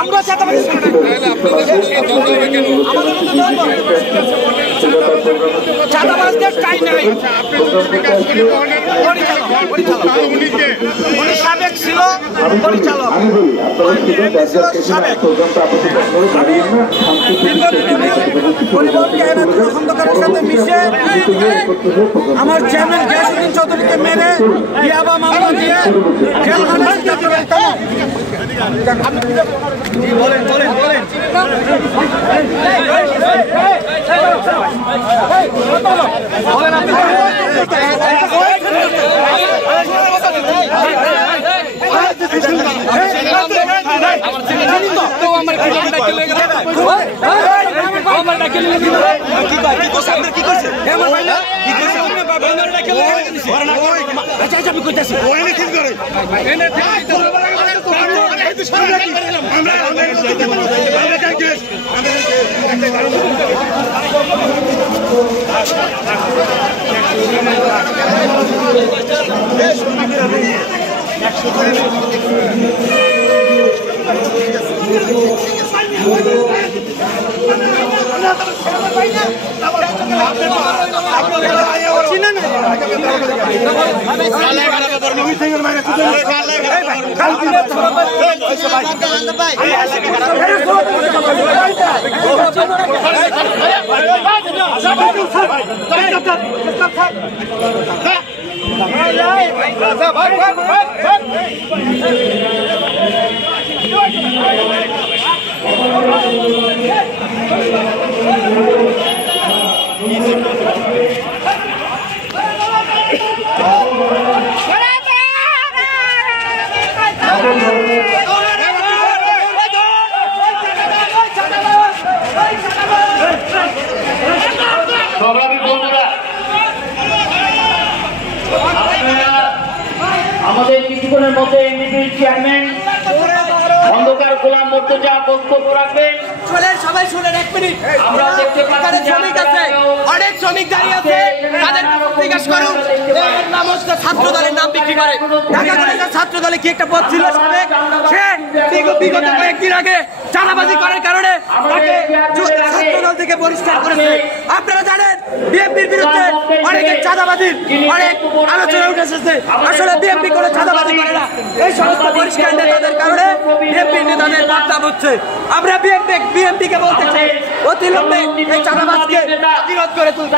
আমরা চাঁদাবাজি চাঁদাবাজদের চাই নাই। উনি সাবেক ছিল পরিচালক, খন্দকারের সাথে মিশে আমার চেয়ারম্যান গিয়াসউদ্দিন চৌধুরীকে মেরে ইয়াবা মামলা দিয়ে জেলখানায় বলেন বলেন বলেন আমাদের কিছুক্ষণের মধ্যে এমনিটির চেয়ারম্যান খন্দকার গোলাম মুর্তজা বক্তব্য রাখবেন। সবাই শুনেন, 1 মিনিট। আমরা দেখতে পাচ্ছি শ্রমিক আছে, অনেক শ্রমিক দাঁড়িয়ে আছে, তাদের জিজ্ঞেস করুন। এর নাম হচ্ছে ছাত্র দলের নাম বিক্রি করে। ঢাকা কলেজের ছাত্র দলে কি একটা পদ ছিল সাবেক, সে বিগত কয়েকদিন আগে চাঁদাবাজি করার কারণে তাকে ছাত্র দল থেকে বহিষ্কার করেছে। আপনারা জানেন বিএনপির বিরুদ্ধে অনেকের চাঁদাবাজির অনেক আলোচনা উঠে এসেছে। আসলে বিএনপি কোনো চাঁদাবাজি করে না। এই সমস্ত বহিষ্কার নেতাদের কারণে বিএনপির নেতাদের বদনাম হচ্ছে। আমরা বিএনপিকে বলতে চাই অতিলম্বে এই চাঁদাবাজকে প্রতিরোধ করে তুলতে।